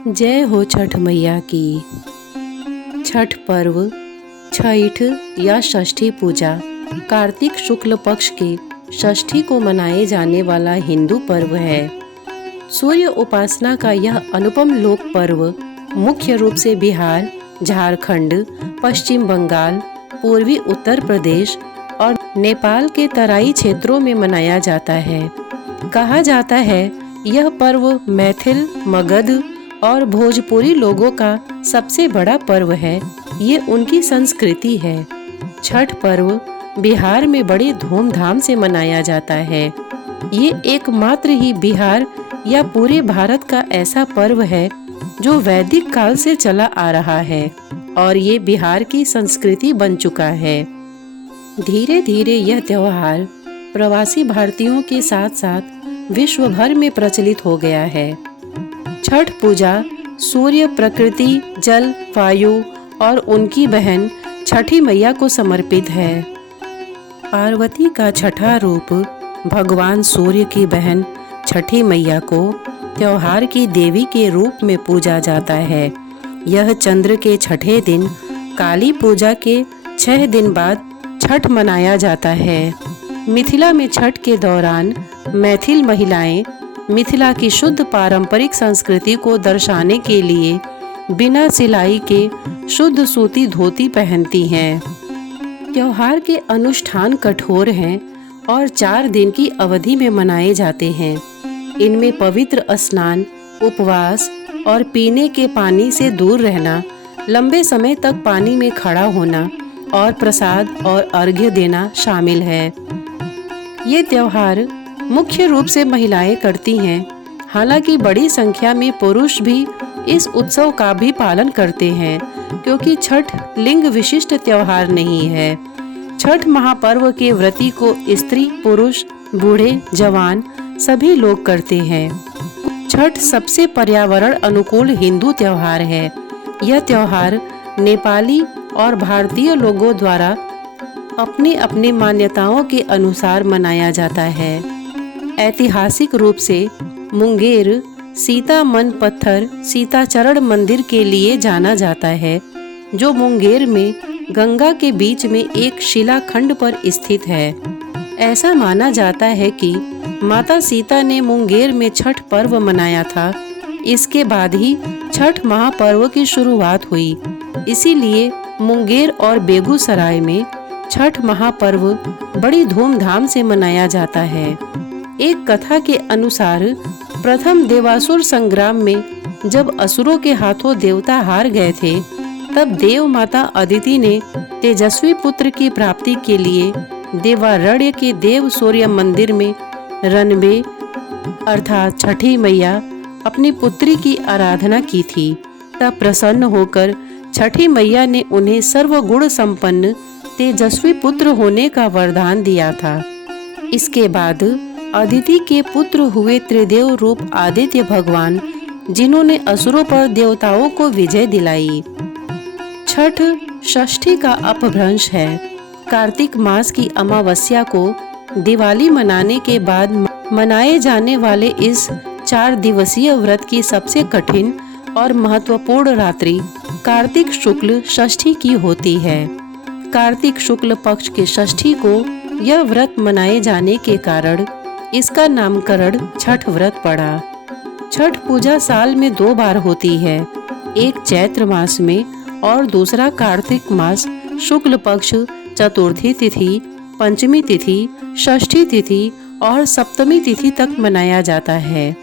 जय हो छठ मैया की। छठ पर्व छठ या षष्ठी पूजा कार्तिक शुक्ल पक्ष के षष्ठी को मनाए जाने वाला हिंदू पर्व है। सूर्य उपासना का यह अनुपम लोक पर्व मुख्य रूप से बिहार, झारखंड, पश्चिम बंगाल, पूर्वी उत्तर प्रदेश और नेपाल के तराई क्षेत्रों में मनाया जाता है। कहा जाता है यह पर्व मैथिल, मगध और भोजपुरी लोगों का सबसे बड़ा पर्व है। ये उनकी संस्कृति है। छठ पर्व बिहार में बड़े धूमधाम से मनाया जाता है। ये एकमात्र ही बिहार या पूरे भारत का ऐसा पर्व है जो वैदिक काल से चला आ रहा है और ये बिहार की संस्कृति बन चुका है। धीरे धीरे यह त्योहार प्रवासी भारतीयों के साथ साथ विश्व भर में प्रचलित हो गया है। छठ पूजा सूर्य, प्रकृति, जल, वायु और उनकी बहन छठी मैया को समर्पित है। पार्वती का छठा रूप भगवान सूर्य की बहन छठी मैया को त्योहार की देवी के रूप में पूजा जाता है। यह चंद्र के छठे दिन काली पूजा के 6 दिन बाद छठ मनाया जाता है। मिथिला में छठ के दौरान मैथिल महिलाएं मिथिला की शुद्ध पारंपरिक संस्कृति को दर्शाने के लिए बिना सिलाई के शुद्ध सूती धोती पहनती हैं। त्योहार के अनुष्ठान कठोर हैं और 4 दिन की अवधि में मनाए जाते हैं। इनमें पवित्र स्नान, उपवास और पीने के पानी से दूर रहना, लंबे समय तक पानी में खड़ा होना और प्रसाद और अर्घ्य देना शामिल है। ये त्योहार मुख्य रूप से महिलाएं करती हैं, हालांकि बड़ी संख्या में पुरुष भी इस उत्सव का भी पालन करते हैं, क्योंकि छठ लिंग विशिष्ट त्योहार नहीं है। छठ महापर्व के व्रती को स्त्री, पुरुष, बूढ़े, जवान सभी लोग करते हैं। छठ सबसे पर्यावरण अनुकूल हिंदू त्योहार है। यह त्योहार नेपाली और भारतीय लोगों द्वारा अपनी अपनी मान्यताओं के अनुसार मनाया जाता है। ऐतिहासिक रूप से मुंगेर सीता मन पत्थर सीताचरण मंदिर के लिए जाना जाता है, जो मुंगेर में गंगा के बीच में एक शिलाखंड पर स्थित है। ऐसा माना जाता है कि माता सीता ने मुंगेर में छठ पर्व मनाया था। इसके बाद ही छठ महापर्व की शुरुआत हुई। इसीलिए मुंगेर और बेगूसराय में छठ महापर्व बड़ी धूमधाम से मनाया जाता है। एक कथा के अनुसार प्रथम देवासुर संग्राम में जब असुरों के हाथों देवता हार गए थे, तब देव माता अदिति ने तेजस्वी पुत्र की प्राप्ति के लिए देवारण्य के देव सूर्य मंदिर में रनबे अर्थात छठी मैया अपनी पुत्री की आराधना की थी। तब प्रसन्न होकर छठी मैया ने उन्हें सर्वगुण संपन्न तेजस्वी पुत्र होने का वरदान दिया था। इसके बाद अदिति के पुत्र हुए त्रिदेव रूप आदित्य भगवान, जिन्होंने असुरों पर देवताओं को विजय दिलाई। छठ षष्ठी का अपभ्रंश है। कार्तिक मास की अमावस्या को दिवाली मनाने के बाद मनाए जाने वाले इस 4 दिवसीय व्रत की सबसे कठिन और महत्वपूर्ण रात्रि कार्तिक शुक्ल षष्ठी की होती है। कार्तिक शुक्ल पक्ष के षष्ठी को यह व्रत मनाए जाने के कारण इसका नामकरण छठ व्रत पड़ा। छठ पूजा साल में 2 बार होती है, एक चैत्र मास में और दूसरा कार्तिक मास शुक्ल पक्ष चतुर्थी तिथि, पंचमी तिथि, षष्ठी तिथि और सप्तमी तिथि तक मनाया जाता है।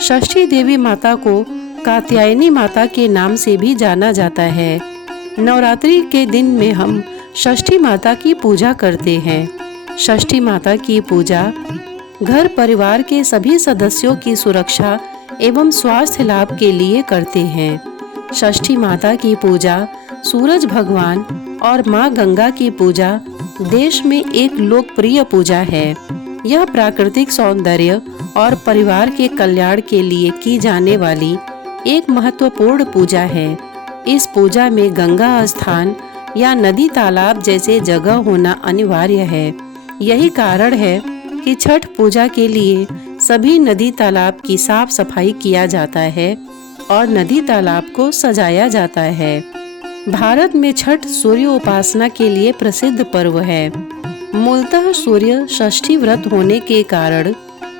षष्ठी देवी माता को कात्यायनी माता के नाम से भी जाना जाता है। नवरात्रि के दिन में हम षष्ठी माता की पूजा करते हैं। षष्ठी माता की पूजा घर परिवार के सभी सदस्यों की सुरक्षा एवं स्वास्थ्य लाभ के लिए करते हैं। षष्ठी माता की पूजा सूरज भगवान और माँ गंगा की पूजा देश में एक लोकप्रिय पूजा है। यह प्राकृतिक सौंदर्य और परिवार के कल्याण के लिए की जाने वाली एक महत्वपूर्ण पूजा है। इस पूजा में गंगा स्थान या नदी तालाब जैसे जगह होना अनिवार्य है। यही कारण है कि छठ पूजा के लिए सभी नदी तालाब की साफ सफाई किया जाता है और नदी तालाब को सजाया जाता है। भारत में छठ सूर्य उपासना के लिए प्रसिद्ध पर्व है। मूलतः सूर्य षष्ठी व्रत होने के कारण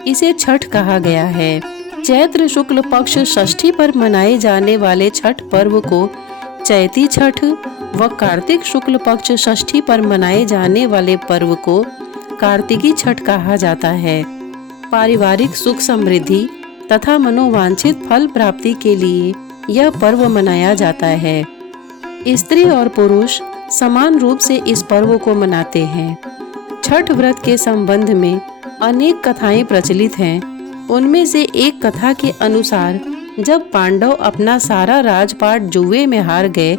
इसे छठ कहा गया है। चैत्र शुक्ल पक्ष षष्ठी पर मनाए जाने वाले छठ पर्व को चैती छठ व कार्तिक शुक्ल पक्ष षष्ठी पर मनाए जाने वाले पर्व को कार्तिकी छठ कहा जाता है। पारिवारिक सुख समृद्धि तथा मनोवांछित फल प्राप्ति के लिए यह पर्व मनाया जाता है। स्त्री और पुरुष समान रूप से इस पर्व को मनाते हैं। छठ व्रत के संबंध में अनेक कथाएं प्रचलित हैं। उनमें से एक कथा के अनुसार जब पांडव अपना सारा राजपाट जुए में हार गए,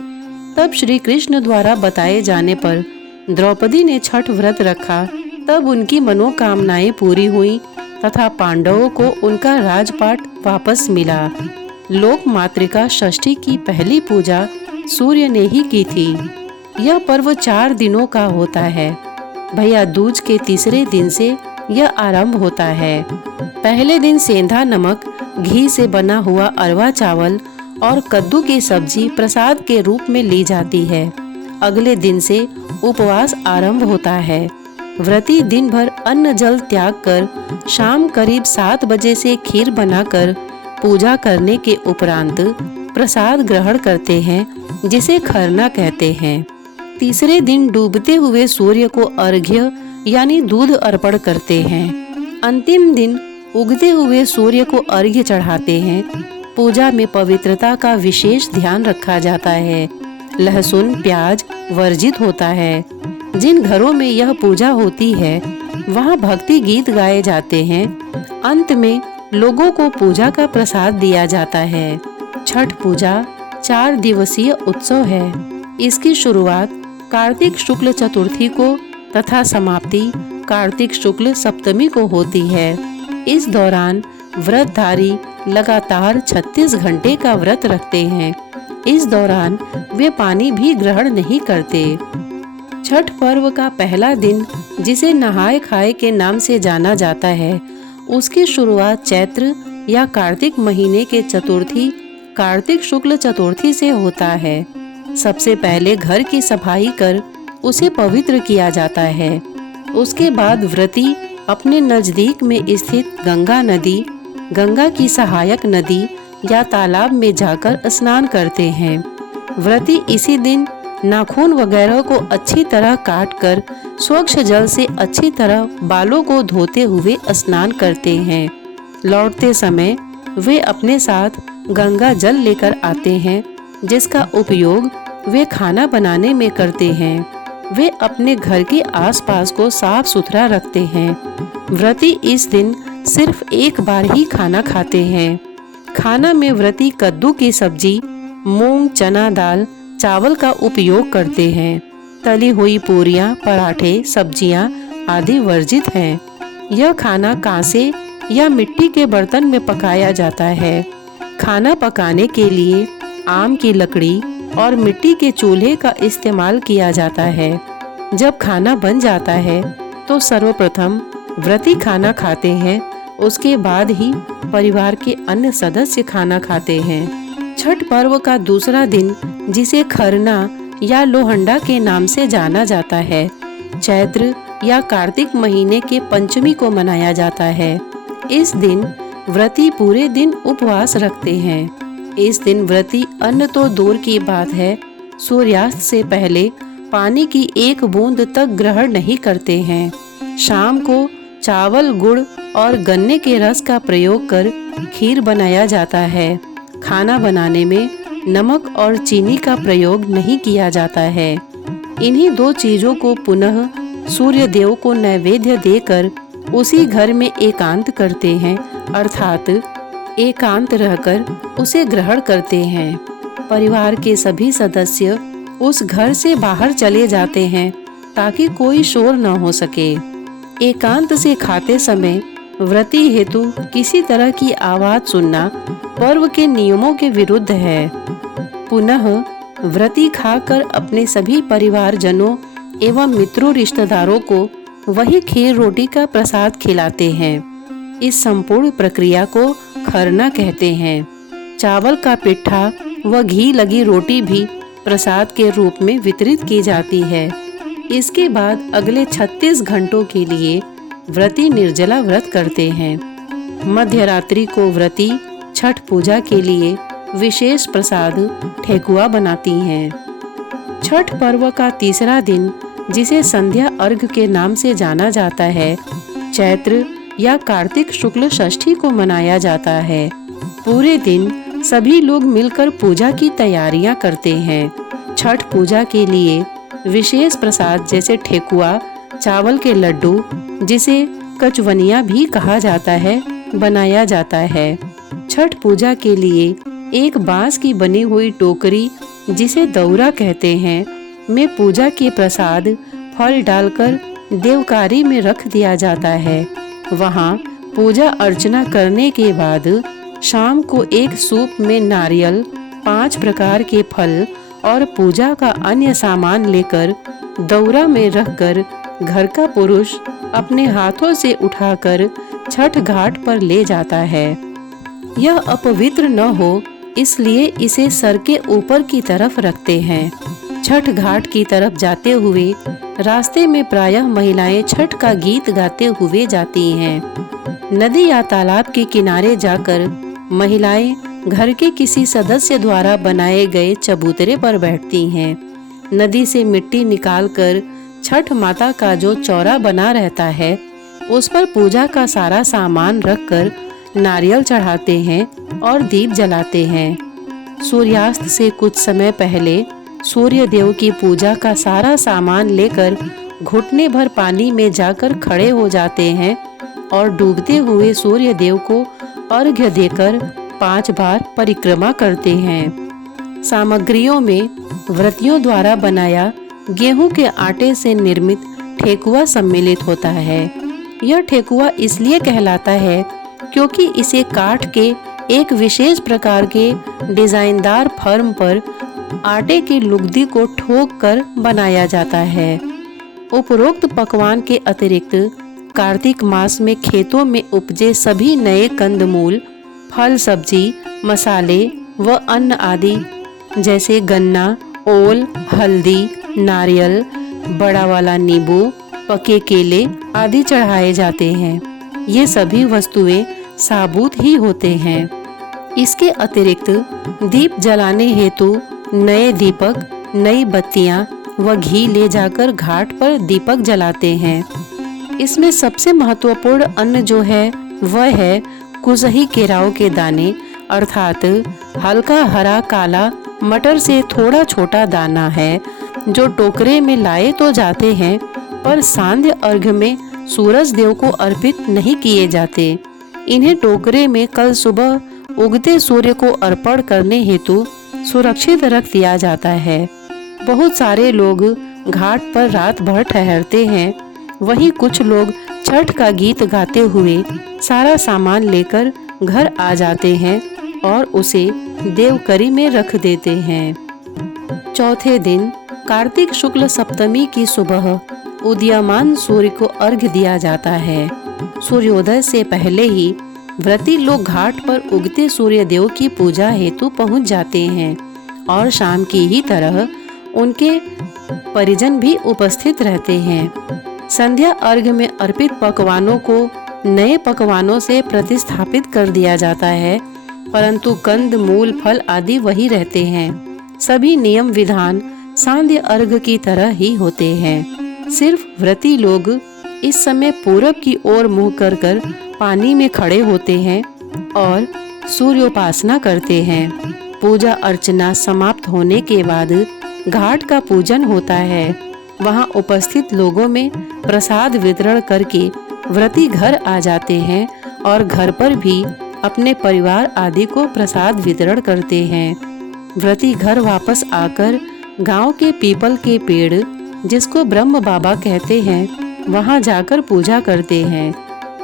तब श्री कृष्ण द्वारा बताए जाने पर द्रौपदी ने छठ व्रत रखा। तब उनकी मनोकामनाएं पूरी हुई तथा पांडवों को उनका राजपाट वापस मिला। लोक मातृका षष्ठी की पहली पूजा सूर्य ने ही की थी। यह पर्व 4 दिनों का होता है। भैया दूज के तीसरे दिन से यह आरंभ होता है। पहले दिन सेंधा नमक, घी से बना हुआ अरवा चावल और कद्दू की सब्जी प्रसाद के रूप में ली जाती है। अगले दिन से उपवास आरंभ होता है। व्रती दिन भर अन्न जल त्याग कर शाम करीब 7 बजे से खीर बनाकर पूजा करने के उपरांत प्रसाद ग्रहण करते हैं, जिसे खरना कहते हैं। तीसरे दिन डूबते हुए सूर्य को अर्घ्य यानी दूध अर्पण करते हैं। अंतिम दिन उगते हुए सूर्य को अर्घ्य चढ़ाते हैं। पूजा में पवित्रता का विशेष ध्यान रखा जाता है। लहसुन प्याज वर्जित होता है। जिन घरों में यह पूजा होती है वहां भक्ति गीत गाए जाते हैं। अंत में लोगों को पूजा का प्रसाद दिया जाता है। छठ पूजा 4 दिवसीय उत्सव है। इसकी शुरुआत कार्तिक शुक्ल चतुर्थी को तथा समाप्ति कार्तिक शुक्ल सप्तमी को होती है। इस दौरान व्रतधारी लगातार 36 घंटे का व्रत रखते हैं। इस दौरान वे पानी भी ग्रहण नहीं करते। छठ पर्व का पहला दिन, जिसे नहाय खाए के नाम से जाना जाता है, उसकी शुरुआत चैत्र या कार्तिक महीने के चतुर्थी कार्तिक शुक्ल चतुर्थी से होता है। सबसे पहले घर की सफाई कर उसे पवित्र किया जाता है। उसके बाद व्रती अपने नजदीक में स्थित गंगा नदी, गंगा की सहायक नदी या तालाब में जाकर स्नान करते हैं। व्रती इसी दिन नाखून वगैरह को अच्छी तरह काटकर स्वच्छ जल से अच्छी तरह बालों को धोते हुए स्नान करते हैं। लौटते समय वे अपने साथ गंगा जल लेकर आते हैं, जिसका उपयोग वे खाना बनाने में करते हैं। वे अपने घर के आसपास को साफ सुथरा रखते हैं। व्रती इस दिन सिर्फ एक बार ही खाना खाते हैं। खाना में व्रती कद्दू की सब्जी, मूंग, चना दाल, चावल का उपयोग करते हैं। तली हुई पूरियां, पराठे, सब्जियां आदि वर्जित हैं। यह खाना कांसे या मिट्टी के बर्तन में पकाया जाता है। खाना पकाने के लिए आम की लकड़ी और मिट्टी के चूल्हे का इस्तेमाल किया जाता है। जब खाना बन जाता है तो सर्वप्रथम व्रती खाना खाते हैं, उसके बाद ही परिवार के अन्य सदस्य खाना खाते हैं। छठ पर्व का दूसरा दिन, जिसे खरना या लोहंडा के नाम से जाना जाता है, चैत्र या कार्तिक महीने के पंचमी को मनाया जाता है। इस दिन व्रती पूरे दिन उपवास रखते हैं। इस दिन व्रती अन्न तो दूर की बात है, सूर्यास्त से पहले पानी की एक बूंद तक ग्रहण नहीं करते हैं। शाम को चावल, गुड़ और गन्ने के रस का प्रयोग कर खीर बनाया जाता है। खाना बनाने में नमक और चीनी का प्रयोग नहीं किया जाता है। इन्हीं 2 चीजों को पुनः सूर्य देव को नैवेद्य देकर उसी घर में एकांत करते हैं, अर्थात एकांत रहकर उसे ग्रहण करते हैं। परिवार के सभी सदस्य उस घर से बाहर चले जाते हैं ताकि कोई शोर न हो सके। एकांत से खाते समय व्रती हेतु किसी तरह की आवाज सुनना पर्व के नियमों के विरुद्ध है। पुनः व्रती खाकर अपने सभी परिवारजनों एवं मित्रों रिश्तेदारों को वही खीर रोटी का प्रसाद खिलाते हैं। इस संपूर्ण प्रक्रिया को खरना कहते हैं। चावल का पिट्ठा व घी लगी रोटी भी प्रसाद के रूप में वितरित की जाती है। इसके बाद अगले 36 घंटों के लिए व्रती निर्जला व्रत करते हैं। मध्य रात्रि को व्रती छठ पूजा के लिए विशेष प्रसाद ठेकुआ बनाती हैं। छठ पर्व का तीसरा दिन, जिसे संध्या अर्घ के नाम से जाना जाता है, चैत्र या कार्तिक शुक्ल षष्ठी को मनाया जाता है। पूरे दिन सभी लोग मिलकर पूजा की तैयारियां करते हैं। छठ पूजा के लिए विशेष प्रसाद जैसे ठेकुआ, चावल के लड्डू, जिसे कचवनिया भी कहा जाता है, बनाया जाता है। छठ पूजा के लिए एक बांस की बनी हुई टोकरी, जिसे दौरा कहते हैं, में पूजा के प्रसाद फल डालकर देवकारी में रख दिया जाता है। वहाँ पूजा अर्चना करने के बाद शाम को एक सूप में नारियल, 5 प्रकार के फल और पूजा का अन्य सामान लेकर दौरा में रखकर घर का पुरुष अपने हाथों से उठाकर छठ घाट पर ले जाता है। यह अपवित्र न हो, इसलिए इसे सर के ऊपर की तरफ रखते हैं। छठ घाट की तरफ जाते हुए रास्ते में प्रायः महिलाएं छठ का गीत गाते हुए जाती हैं। नदी या तालाब के किनारे जाकर महिलाएं घर के किसी सदस्य द्वारा बनाए गए चबूतरे पर बैठती हैं। नदी से मिट्टी निकालकर छठ माता का जो चौरा बना रहता है, उस पर पूजा का सारा सामान रखकर नारियल चढ़ाते हैं और दीप जलाते हैं। सूर्यास्त से कुछ समय पहले सूर्य देव की पूजा का सारा सामान लेकर घुटने भर पानी में जाकर खड़े हो जाते हैं और डूबते हुए सूर्य देव को अर्घ्य देकर 5 बार परिक्रमा करते हैं। सामग्रियों में व्रतियों द्वारा बनाया गेहूं के आटे से निर्मित ठेकुआ सम्मिलित होता है। यह ठेकुआ इसलिए कहलाता है क्योंकि इसे काट के एक विशेष प्रकार के डिजाइनदार फर्म पर आटे की लुगदी को ठोक कर बनाया जाता है। उपरोक्त पकवान के अतिरिक्त कार्तिक मास में खेतों में उपजे सभी नए कंदमूल, फल, सब्जी, मसाले व अन्न आदि जैसे गन्ना, ओल, हल्दी, नारियल, बड़ा वाला नींबू, पके केले आदि चढ़ाए जाते हैं। ये सभी वस्तुएं साबुत ही होते हैं। इसके अतिरिक्त दीप जलाने हेतु नए दीपक, नई बत्तियां व घी ले जाकर घाट पर दीपक जलाते हैं। इसमें सबसे महत्वपूर्ण अन्न जो है वह है कुसही केराव के दाने, अर्थात हल्का हरा काला मटर से थोड़ा छोटा दाना है, जो टोकरे में लाए तो जाते हैं पर सांध्य अर्घ में सूरज देव को अर्पित नहीं किए जाते। इन्हें टोकरे में कल सुबह उगते सूर्य को अर्पण करने हेतु सुरक्षित रख दिया जाता है। बहुत सारे लोग घाट पर रात भर ठहरते हैं। वहीं कुछ लोग छठ का गीत गाते हुए सारा सामान लेकर घर आ जाते हैं और उसे देवकरी में रख देते हैं। चौथे दिन कार्तिक शुक्ल सप्तमी की सुबह उदीयमान सूर्य को अर्घ्य दिया जाता है। सूर्योदय से पहले ही व्रती लोग घाट पर उगते सूर्य देव की पूजा हेतु पहुंच जाते हैं और शाम की ही तरह उनके परिजन भी उपस्थित रहते हैं। संध्या अर्घ्य में अर्पित पकवानों को नए पकवानों से प्रतिस्थापित कर दिया जाता है, परंतु कंद, मूल, फल आदि वही रहते हैं। सभी नियम विधान सांध्य अर्घ्य की तरह ही होते हैं। सिर्फ व्रती लोग इस समय पूरब की ओर मुंह कर कर पानी में खड़े होते हैं और सूर्योपासना करते हैं। पूजा अर्चना समाप्त होने के बाद घाट का पूजन होता है। वहां उपस्थित लोगों में प्रसाद वितरण करके व्रती घर आ जाते हैं और घर पर भी अपने परिवार आदि को प्रसाद वितरण करते हैं। व्रती घर वापस आकर गांव के पीपल के पेड़, जिसको ब्रह्म बाबा कहते हैं, वहां जाकर पूजा करते हैं।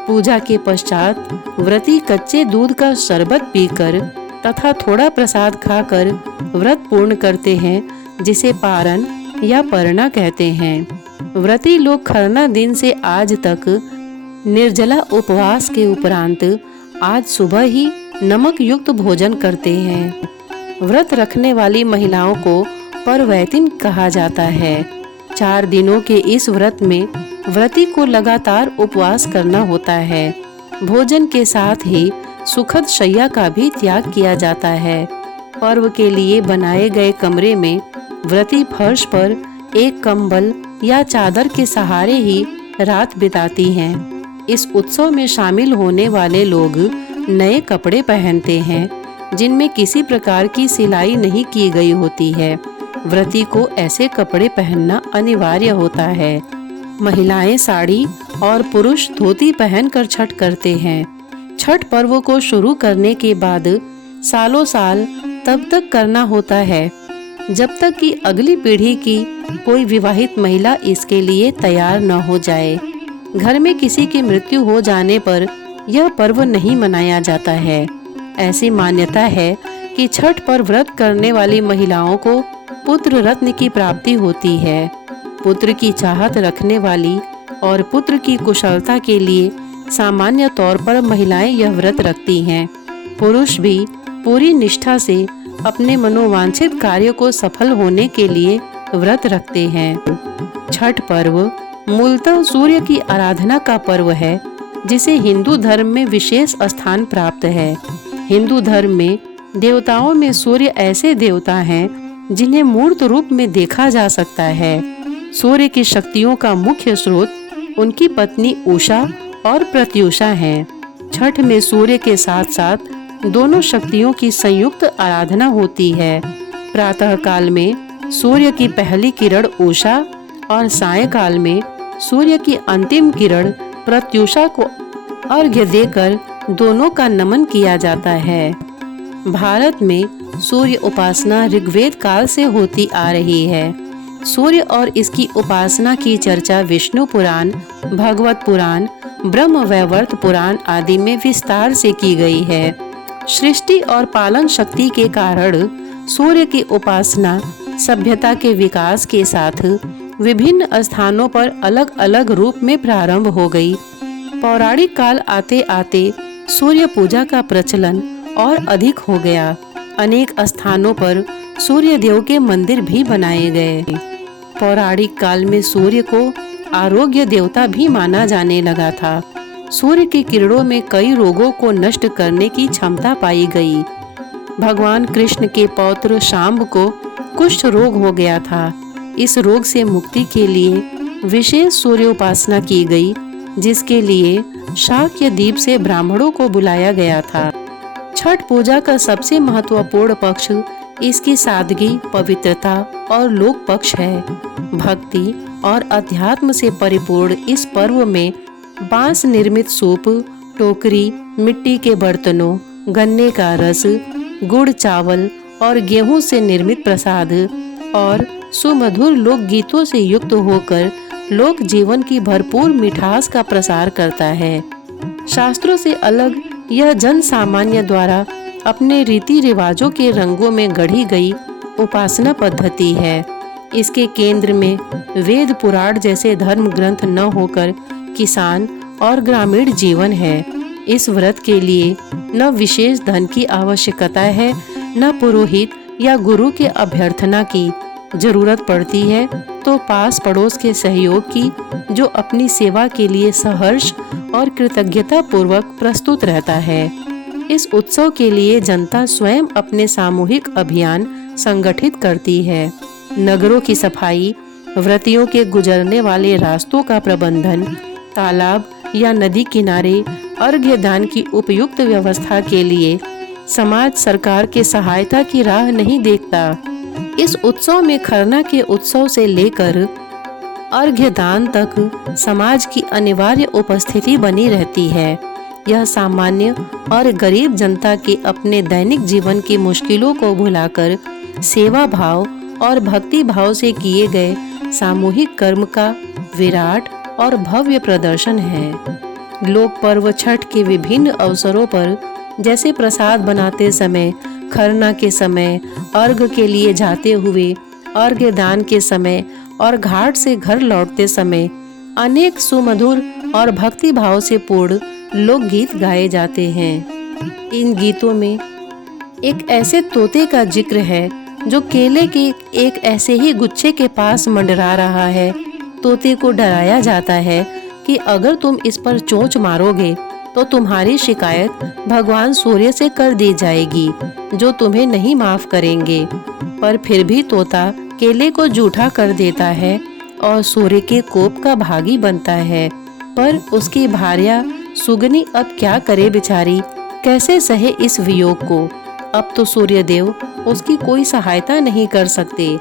पूजा के पश्चात व्रती कच्चे दूध का शरबत पीकर तथा थोड़ा प्रसाद खाकर व्रत पूर्ण करते हैं, जिसे पारण या परना कहते हैं। व्रती लोग खरना दिन से आज तक निर्जला उपवास के उपरांत आज सुबह ही नमक युक्त भोजन करते हैं। व्रत रखने वाली महिलाओं को परवैतिन कहा जाता है। 4 दिनों के इस व्रत में व्रती को लगातार उपवास करना होता है। भोजन के साथ ही सुखद शैया का भी त्याग किया जाता है। पर्व के लिए बनाए गए कमरे में व्रती फर्श पर एक कंबल या चादर के सहारे ही रात बिताती हैं। इस उत्सव में शामिल होने वाले लोग नए कपड़े पहनते हैं जिनमें किसी प्रकार की सिलाई नहीं की गई होती है। व्रती को ऐसे कपड़े पहनना अनिवार्य होता है। महिलाएं साड़ी और पुरुष धोती पहनकर छठ करते हैं। छठ पर्व को शुरू करने के बाद सालों साल तब तक करना होता है जब तक कि अगली पीढ़ी की कोई विवाहित महिला इसके लिए तैयार न हो जाए। घर में किसी की मृत्यु हो जाने पर यह पर्व नहीं मनाया जाता है। ऐसी मान्यता है कि छठ पर व्रत करने वाली महिलाओं को पुत्र रत्न की प्राप्ति होती है। पुत्र की चाहत रखने वाली और पुत्र की कुशलता के लिए सामान्य तौर पर महिलाएं यह व्रत रखती हैं। पुरुष भी पूरी निष्ठा से अपने मनोवांछित कार्य को सफल होने के लिए व्रत रखते हैं। छठ पर्व मूलतः सूर्य की आराधना का पर्व है जिसे हिंदू धर्म में विशेष स्थान प्राप्त है। हिंदू धर्म में देवताओं में सूर्य ऐसे देवता हैं जिन्हें मूर्त रूप में देखा जा सकता है। सूर्य की शक्तियों का मुख्य स्रोत उनकी पत्नी उषा और प्रत्युषा हैं। छठ में सूर्य के साथ साथ दोनों शक्तियों की संयुक्त आराधना होती है। प्रातः काल में सूर्य की पहली किरण उषा और सायंकाल में सूर्य की अंतिम किरण प्रत्युषा को अर्घ्य देकर दोनों का नमन किया जाता है। भारत में सूर्य उपासना ऋग्वेद काल से होती आ रही है। सूर्य और इसकी उपासना की चर्चा विष्णु पुराण, भागवत पुराण, ब्रह्म वैवर्त पुराण आदि में विस्तार से की गई है। सृष्टि और पालन शक्ति के कारण सूर्य की उपासना सभ्यता के विकास के साथ विभिन्न स्थानों पर अलग अलग रूप में प्रारंभ हो गई। पौराणिक काल आते आते सूर्य पूजा का प्रचलन और अधिक हो गया। अनेक स्थानों पर सूर्य देव के मंदिर भी बनाए गए। पौराणिक काल में सूर्य को आरोग्य देवता भी माना जाने लगा था। सूर्य की किरणों में कई रोगों को नष्ट करने की क्षमता पाई गई। भगवान कृष्ण के पौत्र शाम्ब को कुष्ठ रोग हो गया था। इस रोग से मुक्ति के लिए विशेष सूर्य उपासना की गई, जिसके लिए शाक्य द्वीप से ब्राह्मणों को बुलाया गया था। छठ पूजा का सबसे महत्वपूर्ण पक्ष इसकी सादगी, पवित्रता और लोक पक्ष है। भक्ति और अध्यात्म से परिपूर्ण इस पर्व में बांस निर्मित सूप, टोकरी, मिट्टी के बर्तनों, गन्ने का रस, गुड़, चावल और गेहूं से निर्मित प्रसाद और सुमधुर लोक गीतों से युक्त होकर लोक जीवन की भरपूर मिठास का प्रसार करता है। शास्त्रों से अलग यह जन सामान्य द्वारा अपने रीति रिवाजों के रंगों में गढ़ी गई उपासना पद्धति है। इसके केंद्र में वेद पुराण जैसे धर्म ग्रंथ न होकर किसान और ग्रामीण जीवन है। इस व्रत के लिए न विशेष धन की आवश्यकता है, न पुरोहित या गुरु के अभ्यर्थना की जरूरत पड़ती है, तो पास पड़ोस के सहयोग की, जो अपनी सेवा के लिए सहर्ष और कृतज्ञता पूर्वक प्रस्तुत रहता है। इस उत्सव के लिए जनता स्वयं अपने सामूहिक अभियान संगठित करती है। नगरों की सफाई, व्रतियों के गुजरने वाले रास्तों का प्रबंधन, तालाब या नदी किनारे अर्घ्य दान की उपयुक्त व्यवस्था के लिए समाज सरकार के सहायता की राह नहीं देखता। इस उत्सव में खरना के उत्सव से लेकर अर्घ्य दान तक समाज की अनिवार्य उपस्थिति बनी रहती है। यह सामान्य और गरीब जनता के अपने दैनिक जीवन की मुश्किलों को भुलाकर सेवा भाव और भक्ति भाव से किए गए सामूहिक कर्म का विराट और भव्य प्रदर्शन है। लोक पर्व छठ के विभिन्न अवसरों पर, जैसे प्रसाद बनाते समय, खरना के समय, अर्घ के लिए जाते हुए, अर्घ्य दान के समय और घाट से घर लौटते समय अनेक सुमधुर और भक्ति भाव से पूर्ण लोकगीत गाए जाते हैं। इन गीतों में एक ऐसे तोते का जिक्र है जो केले के एक ऐसे ही गुच्छे के पास मंडरा रहा है। तोते को डराया जाता है कि अगर तुम इस पर चोंच मारोगे तो तुम्हारी शिकायत भगवान सूर्य से कर दी जाएगी, जो तुम्हें नहीं माफ करेंगे। पर फिर भी तोता केले को जूठा कर देता है और सूर्य के कोप का भागी बनता है। पर उसकी भार्या सुगनी अब क्या करे बेचारी, कैसे सहे इस वियोग को। अब तो सूर्यदेव उसकी कोई सहायता नहीं कर सकते।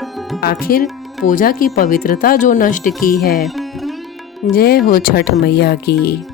आखिर पूजा की पवित्रता जो नष्ट की है। जय हो छठ मैया की।